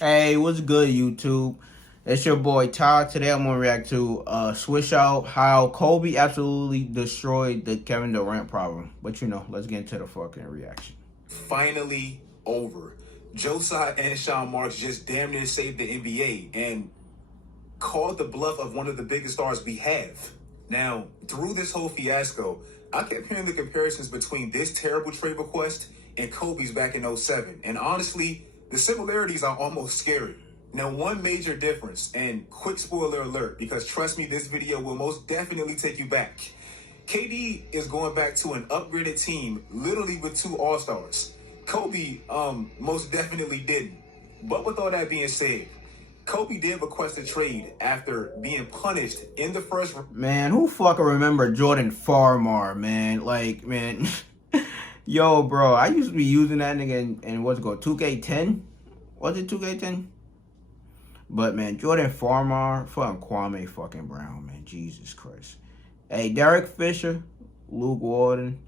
Hey, what's good, YouTube? It's your boy Todd. Today I'm gonna react to Swishout, how Kobe absolutely destroyed the Kevin Durant problem. But let's get into the fucking reaction. Finally over. Josiah and Sean Marks just damn near saved the NBA and called the bluff of one of the biggest stars we have. Now, through this whole fiasco, I kept hearing the comparisons between this terrible trade request and Kobe's back in '07. And honestly, the similarities are almost scary. Now, one major difference, and quick spoiler alert, because trust me, this video will most definitely take you back. KD is going back to an upgraded team, literally with 2 All-Stars. Kobe, most definitely didn't. But with all that being said, Kobe did request a trade after being punished in the first. Man, who fucking remember Jordan Farmar, man? Like, man, yo, bro, I used to be using that nigga in what's it called, 2K10? Was it 2K10? But man, Jordan Farmar, fucking Kwame fucking Brown, man, Jesus Christ. Hey, Derek Fisher, Luke Walton,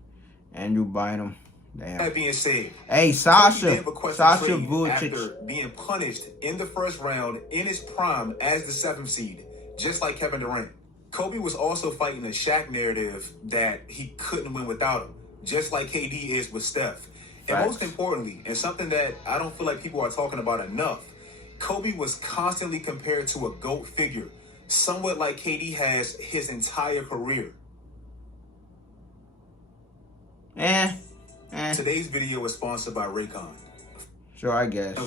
Andrew Bynum. Damn. That being said, hey, Sasha Vucic, after being punished in the first round in his prime as the 7th seed, just like Kevin Durant. Kobe was also fighting a Shaq narrative that he couldn't win without him, just like KD is with Steph. And most importantly, and something that I don't feel like people are talking about enough, Kobe was constantly compared to a GOAT figure, somewhat like KD has his entire career. Today's video is sponsored by Raycon. Sure, I guess.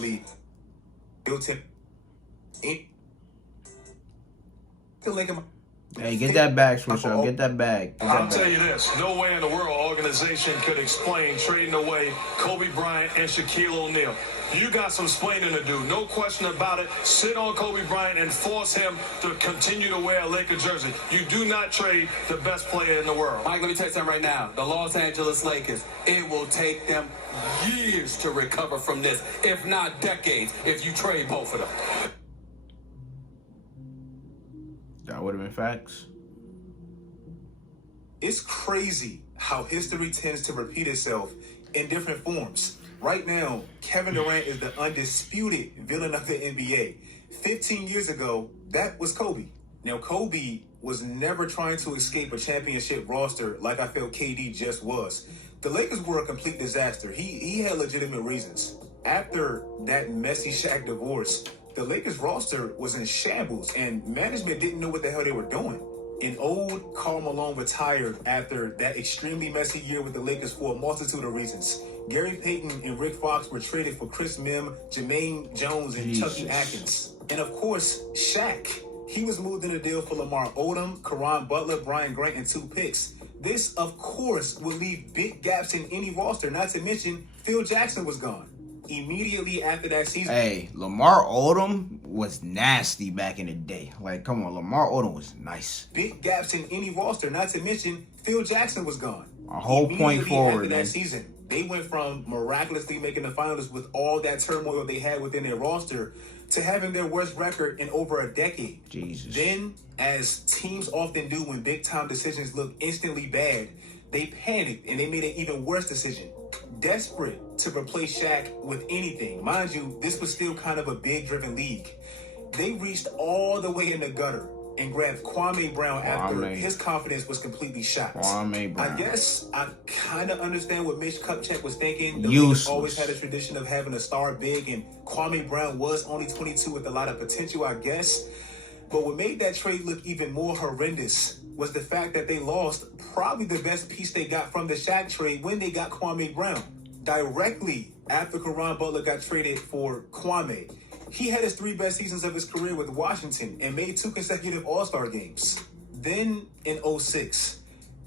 Hey, get that bag, Swishout. Get that bag. I'll tell you this, no way in the world organization could explain trading away Kobe Bryant and Shaquille O'Neal. You got some explaining to do, no question about it. Sit on Kobe Bryant and force him to continue to wear a Lakers jersey. You do not trade the best player in the world. Mike, let me tell you something right now. The Los Angeles Lakers, it will take them years to recover from this, if not decades, if you trade both of them. That would have been facts. It's crazy how history tends to repeat itself in different forms. Right now, Kevin Durant is the undisputed villain of the NBA. 15 years ago, that was Kobe. Now, Kobe was never trying to escape a championship roster like I felt KD just was. The Lakers were a complete disaster. He had legitimate reasons. After that messy Shaq divorce, the Lakers roster was in shambles, and management didn't know what the hell they were doing. And old Karl Malone retired after that extremely messy year with the Lakers for a multitude of reasons. Gary Payton and Rick Fox were traded for Chris Mim, Jermaine Jones, and Chucky Atkins. And of course, Shaq. He was moved in a deal for Lamar Odom, Caron Butler, Brian Grant, and 2 picks. This, of course, would leave big gaps in any roster, not to mention Phil Jackson was gone immediately after that season. Hey, Lamar Odom was nasty back in the day. Like, come on, Lamar Odom was nice. Big gaps in any roster, not to mention Phil Jackson was gone. A whole point forward, after man. that season, they went from miraculously making the finals with all that turmoil they had within their roster to having their worst record in over a decade. Jesus. Then, as teams often do when big-time decisions look instantly bad, they panicked and they made an even worse decision. Desperate to replace Shaq with anything. Mind you, this was still kind of a big-driven league. They reached all the way in the gutter and grabbed Kwame Brown after his confidence was completely shot. Kwame Brown. I guess I kind of understand what Mitch Kupchak was thinking. The Lakers always had a tradition of having a star big, and Kwame Brown was only 22 with a lot of potential, I guess. But what made that trade look even more horrendous was the fact that they lost probably the best piece they got from the Shaq trade when they got Kwame Brown. Directly after Caron Butler got traded for Kwame, he had his 3 best seasons of his career with Washington and made 2 consecutive All-Star games. Then in '06,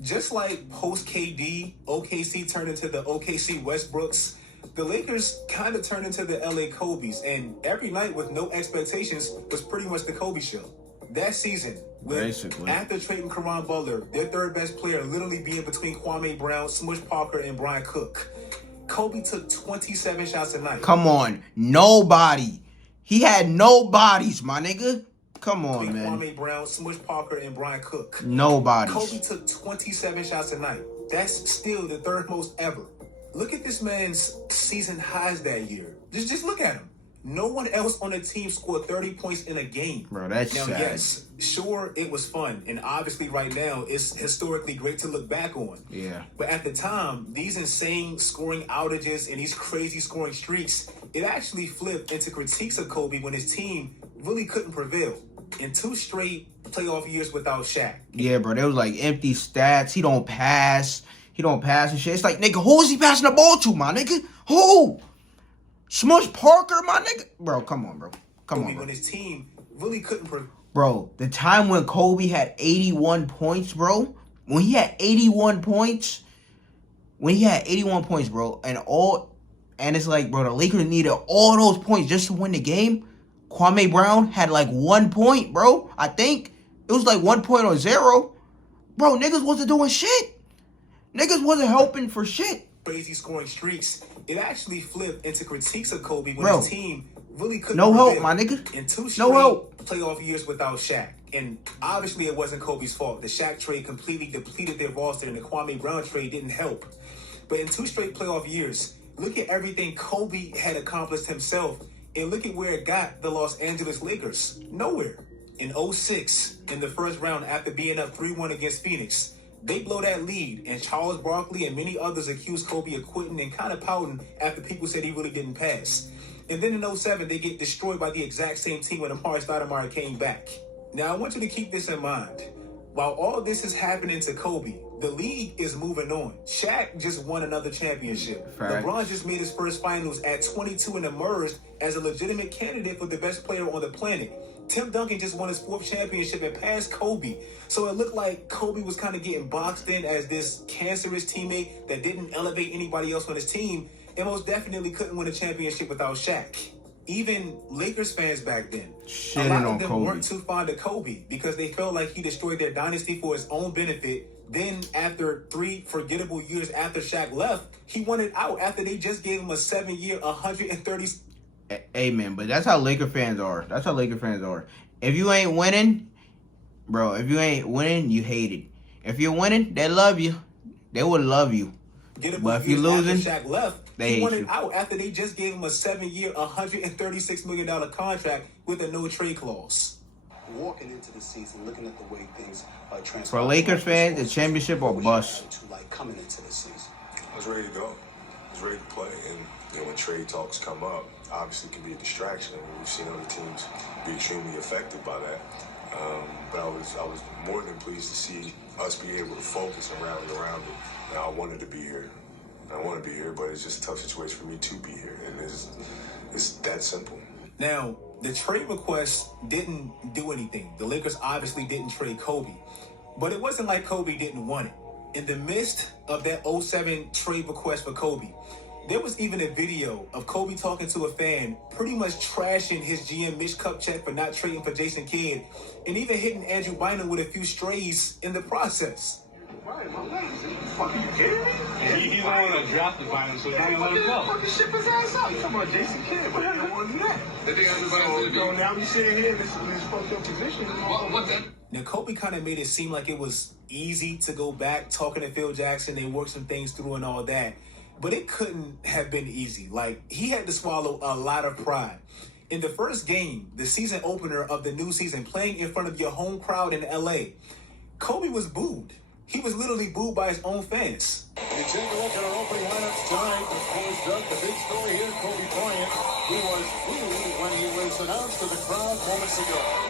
just like post-KD, OKC turned into the OKC Westbrooks, the Lakers kind of turned into the LA Kobe's, and every night with no expectations was pretty much the Kobe show. That season, after trading Caron Butler, their 3rd best player literally being between Kwame Brown, Smush Parker, and Brian Cook, Kobe took 27 shots a night. Come on, nobody. He had no bodies, my nigga. Come on, man. Kwame Brown, Smush Parker, and Brian Cook. No bodies. Kobe took 27 shots a night. That's still the 3rd most ever. Look at this man's season highs that year. Just look at him. no one else on the team scored 30 points in a game. Bro, that's now, sad. yes, sure, it was fun. And obviously right now, it's historically great to look back on. Yeah. But at the time, these insane scoring outages and these crazy scoring streaks, it actually flipped into critiques of Kobe when his team really couldn't prevail. In 2 straight playoff years without Shaq. Yeah, bro, there was like empty stats. He don't pass and shit. It's like, nigga, who is he passing the ball to, my nigga? Who? Smush Parker, my nigga? Bro, come on, bro. Come on, bro. When his team really couldn't Bro, the time when Kobe had 81 points, bro. When he had 81 points. Bro. And it's like, bro, the Lakers needed all those points just to win the game. Kwame Brown had like 1 point, bro. I think. It was like 1 point or 0. Bro, niggas wasn't doing shit. Niggas wasn't helping for shit. Crazy scoring streaks. It actually flipped into critiques of Kobe when bro, his team really couldn't no help, prevail. my nigga. In 2 straight no help. playoff years without Shaq. And obviously it wasn't Kobe's fault. The Shaq trade completely depleted their roster and the Kwame Brown trade didn't help. But in 2 straight playoff years, look at everything Kobe had accomplished himself. And look at where it got the Los Angeles Lakers. Nowhere. In 06, in the first round after being up 3-1 against Phoenix, they blow that lead, and Charles Barkley and many others accused Kobe of quitting and kind of pouting after people said he really didn't pass. And then in 07, they get destroyed by the exact same team when Amar'e Stoudemire came back. Now, I want you to keep this in mind. While all this is happening to Kobe, the league is moving on. Shaq just won another championship. Fact. LeBron just made his first finals at 22 and emerged as a legitimate candidate for the best player on the planet. Tim Duncan just won his 4th championship and passed Kobe. So it looked like Kobe was kind of getting boxed in as this cancerous teammate that didn't elevate anybody else on his team and most definitely couldn't win a championship without Shaq. Even Lakers fans back then, a lot of them weren't too fond of Kobe because they felt like he destroyed their dynasty for his own benefit. Then after 3 forgettable years after Shaq left, he wanted out after they just gave him a 7-year, 130. Hey, man, but that's how Laker fans are. If you ain't winning, bro, you hate it. If you're winning, they love you. They would love you. But if you're losing, Shaq left, they he wanted hate you. out after they just gave him a 7-year, $136 million contract with a no-trade clause. Walking into the season, looking at the way things transpire. For Lakers fans, the championship or bust. Like coming into the season, I was ready to go. I was ready to play, and when trade talks come up, obviously it can be a distraction. We've seen other teams be extremely affected by that. But I was more than pleased to see us be able to focus and rally around it. And I wanted to be here. I want to be here, but it's just a tough situation for me to be here, and it's that simple. Now, the trade request didn't do anything. The Lakers obviously didn't trade Kobe, but it wasn't like Kobe didn't want it. In the midst of that 07 trade request for Kobe, there was even a video of Kobe talking to a fan, pretty much trashing his GM Mitch Kupchak for not trading for Jason Kidd, and even hitting Andrew Bynum with a few strays in the process. Right, my legs. Fuck, you kidding me? Yeah, he's the one that drafted Bynum, so he's not gonna let him go. Fucking ship his ass out. You talking about Jason Kidd, but I don't want that. They think everybody's gonna be. So now we sitting here in this fucked up position. What then? Now, Kobe kind of made it seem like it was easy to go back, talking to Phil Jackson, they worked some things through and all that. But it couldn't have been easy. Like, he had to swallow a lot of pride. In the first game, the season opener of the new season, playing in front of your home crowd in LA, Kobe was booed. He was literally booed by his own fans. You take a look at our opening lineups tonight. Of course, Doug, the big story here, Kobe Bryant, who was booed when he was announced to the crowd moments ago.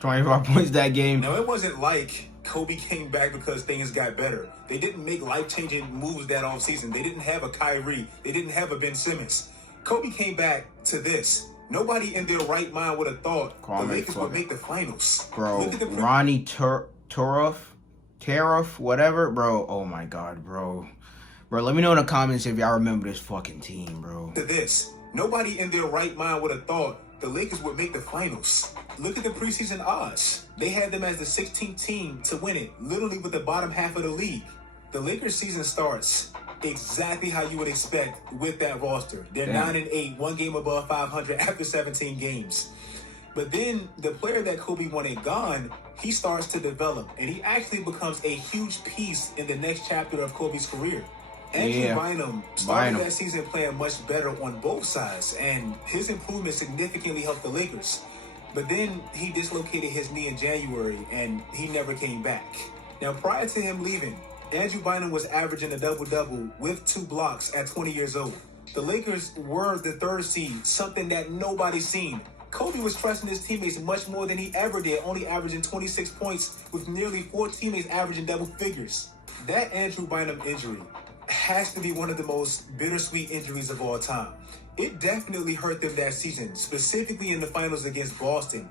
25 points that game. Now, it wasn't like Kobe came back because things got better. They didn't make life-changing moves that offseason. They didn't have a Kyrie. They didn't have a Ben Simmons. Kobe came back to this. Nobody in their right mind would have thought the Lakers would make the finals. Bro, Look at the Ronnie Tariff, whatever, bro. Oh my God, bro. Bro, let me know in the comments if y'all remember this fucking team, bro. To this. Nobody in their right mind would have thought the Lakers would make the finals. Look at the preseason odds. They had them as the 16th team to win it, literally with the bottom half of the league. The Lakers season starts exactly how you would expect with that roster. They're 9-8, 1 game above 500 after 17 games. But then the player that Kobe wanted gone, he starts to develop, and he actually becomes a huge piece in the next chapter of Kobe's career. Andrew Bynum started that season playing much better on both sides, and his improvement significantly helped the Lakers. But then he dislocated his knee in January, and he never came back. Now, prior to him leaving, Andrew Bynum was averaging a double-double with 2 blocks at 20 years old. The Lakers were the 3rd seed, something that nobody's seen. Kobe was trusting his teammates much more than he ever did, only averaging 26 points with nearly 4 teammates averaging double figures. That Andrew Bynum injury has to be one of the most bittersweet injuries of all time. It definitely hurt them that season, specifically in the finals against Boston.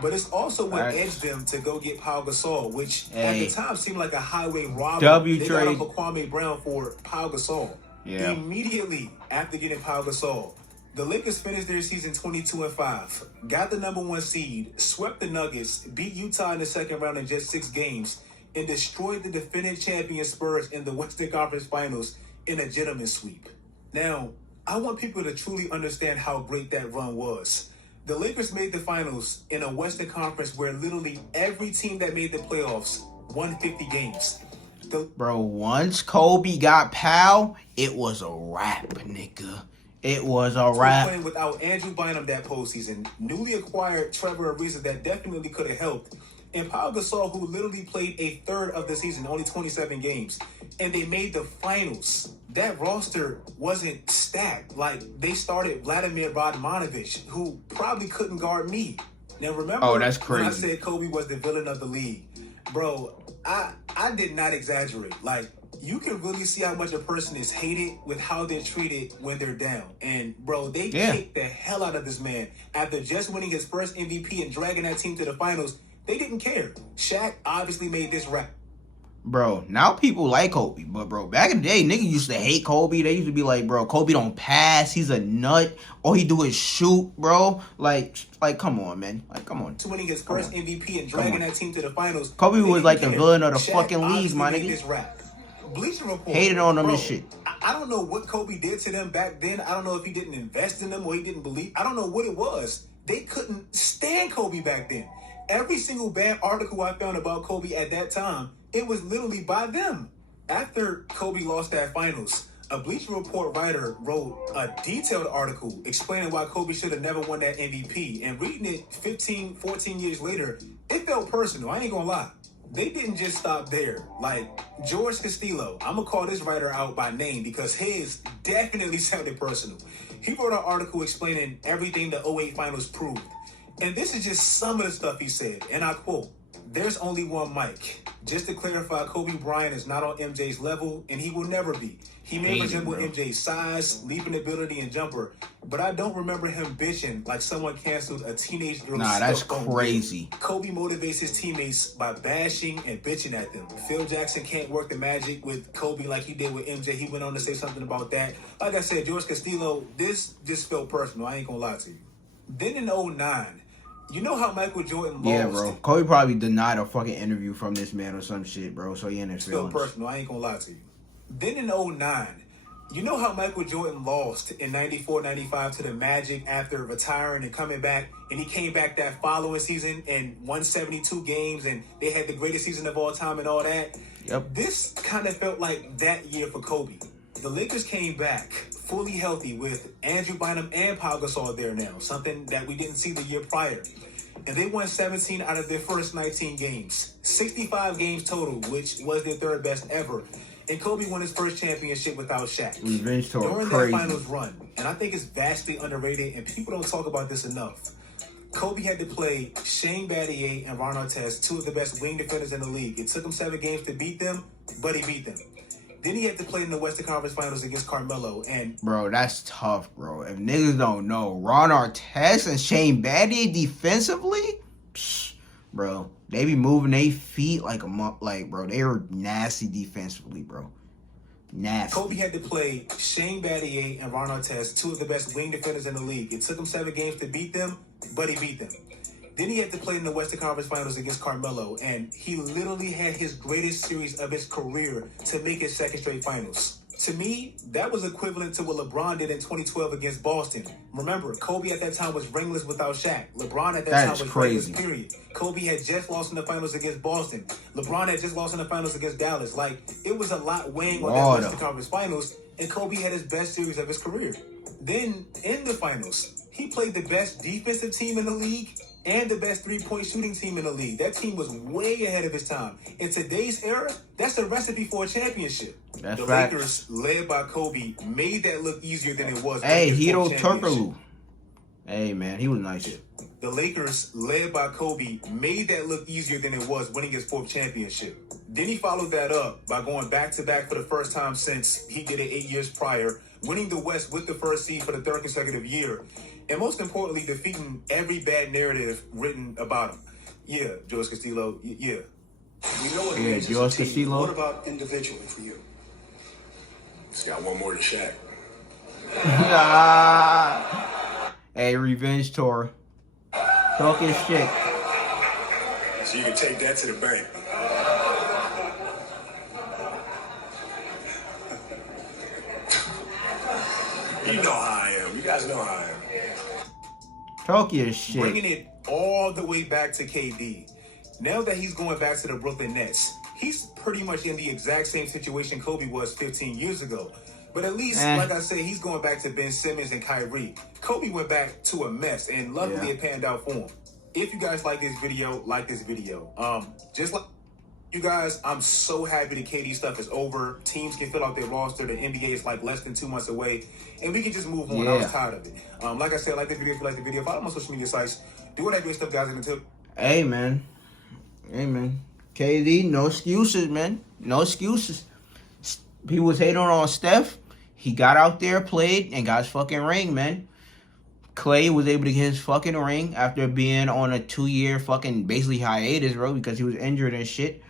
But it's also what edged them to go get Pau Gasol, which at the time seemed like a highway robbery. They got off of Kwame Brown for Pau Gasol. Yeah. Immediately after getting Pau Gasol, the Lakers finished their season 22-5, got the #1 seed, swept the Nuggets, beat Utah in the second round in just 6 games, and destroyed the defending champion Spurs in the Western Conference Finals in a gentleman's sweep. Now, I want people to truly understand how great that run was. The Lakers made the finals in a Western Conference where literally every team that made the playoffs won 50 games. Bro, once Kobe got Pau, it was a wrap, nigga. It was a wrap. Playing without Andrew Bynum that postseason, newly acquired Trevor Ariza that definitely could have helped, and Pau Gasol, who literally played a third of the season, only 27 games, and they made the finals. That roster wasn't stacked. Like, they started Vladimir Radmanovic, who probably couldn't guard me. Now, remember that's crazy. when I said Kobe was the villain of the league? Bro, I did not exaggerate. Like, you can really see how much a person is hated with how they're treated when they're down. And, bro, they kicked the hell out of this man. After just winning his first MVP and dragging that team to the finals, they didn't care. Shaq obviously made this rap. Bro, now people like Kobe. But, bro, back in the day, niggas used to hate Kobe. They used to be like, bro, Kobe don't pass. He's a nut. All he do is shoot, bro. Like, come on, man. Like, come on. Winning his first MVP and dragging that team to the finals. Kobe was like the villain of the Shaq fucking league, my made nigga. This rap. Bleacher Report Hated on them bro, and shit. I don't know what Kobe did to them back then. I don't know if he didn't invest in them or he didn't believe. I don't know what it was. They couldn't stand Kobe back then. Every single bad article I found about Kobe at that time, it was literally by them. After Kobe lost that finals, a Bleacher Report writer wrote a detailed article explaining why Kobe should have never won that MVP. And reading it 15, 14 years later, it felt personal. I ain't gonna lie. They didn't just stop there. Like, George Castillo, I'm gonna call this writer out by name because his definitely sounded personal. He wrote an article explaining everything the 08 finals proved. And this is just some of the stuff he said, and I quote, "There's only one Mike. Just to clarify, Kobe Bryant is not on MJ's level, and he will never be. He may resemble MJ's size, leaping ability, and jumper, but I don't remember him bitching like someone canceled a teenage girl's that's cell phone crazy. bill. Kobe motivates his teammates by bashing and bitching at them. Phil Jackson can't work the magic with Kobe like he did with MJ. He went on to say something about that. Like I said, George Castillo, this just felt personal. I ain't gonna lie to you. Then in 09, you know how Michael Jordan lost? Yeah, bro. Kobe probably denied a fucking interview from this man or some shit, bro. So he in his Still feelings. personal. I ain't gonna lie to you. Then in 09, you know how Michael Jordan lost in 94, 95 to the Magic after retiring and coming back, and he came back that following season and won 72 games, and they had the greatest season of all time and all that? Yep. This kind of felt like that year for Kobe. The Lakers came back fully healthy with Andrew Bynum and Pau Gasol there now, something that we didn't see the year prior. And they won 17 out of their first 19 games. 65 games total, which was their third best ever. And Kobe won his first championship without Shaq. Revenge tour, During crazy. that finals run, and I think it's vastly underrated, and people don't talk about this enough. Kobe had to play Shane Battier and Ron Artest, two of the best wing defenders in the league. It took him 7 games to beat them, but he beat them. Then he had to play in the Western Conference Finals against Carmelo. And bro, that's tough, bro. If niggas don't know, Ron Artest and Shane Battier defensively, bro, they be moving their feet like bro, they were nasty defensively, bro. Nasty. Kobe had to play Shane Battier and Ron Artest, two of the best wing defenders in the league. It took him 7 games to beat them, but he beat them. Then he had to play in the Western Conference Finals against Carmelo, and he literally had his greatest series of his career to make his second straight finals. To me, that was equivalent to what LeBron did in 2012 against Boston. Remember, Kobe at that time was ringless without Shaq. LeBron at that time was crazy. ringless, period. Kobe had just lost in the finals against Boston. LeBron had just lost in the finals against Dallas. Like, it was a lot weighing on that Western Conference Finals, and Kobe had his best series of his career. Then, in the finals, he played the best defensive team in the league and the best three-point shooting team in the league. That team was way ahead of its time. In today's era, that's a recipe for a championship. That's the facts. Lakers, led by Kobe, made that look easier than it was. Hey, Hito Turkoglu. Hey, man, he was nice. The Lakers, led by Kobe, made that look easier than it was winning his 4th championship. Then he followed that up by going back-to-back for the first time since he did it 8 years prior, winning the West with the first seed for the 3rd consecutive year, and most importantly, defeating every bad narrative written about him. Yeah, George Castillo, yeah. We know what Yeah, George Castillo. What about individually for you? He's got one more than Shaq. Hey, revenge tour. Talk his shit. So you can take that to the bank. You know how I am. You guys know how I am. Talk your shit. Bringing it all the way back to KD. Now that he's going back to the Brooklyn Nets, he's pretty much in the exact same situation Kobe was 15 years ago. But at least, like I said, he's going back to Ben Simmons and Kyrie. Kobe went back to a mess, and luckily it panned out for him. If you guys like this video, like this video. Just like you guys, I'm so happy the KD stuff is over. Teams can fill out their roster. The NBA is like less than 2 months away, and we can just move on. I was tired of it. Like I said, like the video if you like the video. Follow my social media sites. Do all that great stuff, guys, in the tip. Hey, man. KD, no excuses, man. No excuses. People was hating on Steph. He got out there, played, and got his fucking ring, man. Clay was able to get his fucking ring after being on a 2-year fucking basically hiatus, bro, because he was injured and shit.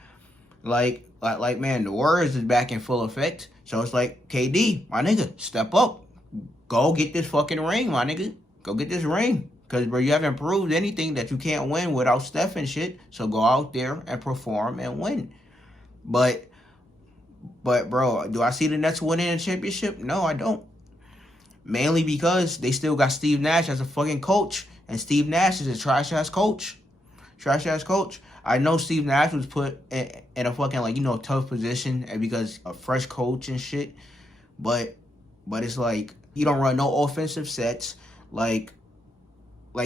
Like, man, the Warriors is back in full effect. So it's like, KD, my nigga, step up. Go get this fucking ring, my nigga. Go get this ring. Because, bro, you haven't proved anything that you can't win without Steph and shit. So go out there and perform and win. But, bro, do I see the Nets winning a championship? No, I don't. Mainly because they still got Steve Nash as a fucking coach. And Steve Nash is a trash-ass coach. Trash-ass coach. I know Steve Nash was put in a fucking, like, you know, tough position and because a fresh coach and shit. But it's like, you don't run no offensive sets. Like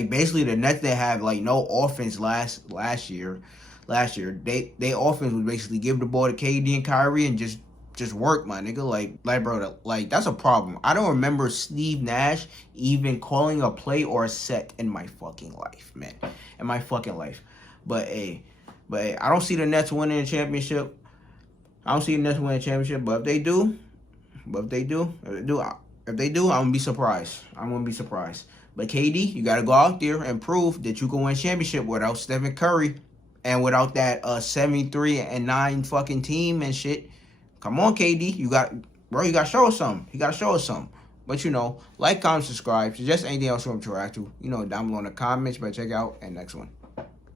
basically the Nets, they have, like, no offense last year. They offense was basically give the ball to KD and Kyrie and just work, my nigga. Like, bro, like, that's a problem. I don't remember Steve Nash even calling a play or a set in my fucking life, man. In my fucking life. But hey, I don't see the Nets winning a championship. But if they do, I'm gonna be surprised. But KD, you gotta go out there and prove that you can win a championship without Stephen Curry and without that 73-9 fucking team and shit. Come on, KD. You gotta show us something. But, you know, like, comment, subscribe. Suggest anything else you want to interact to. You know, down below in the comments. But check out and next one.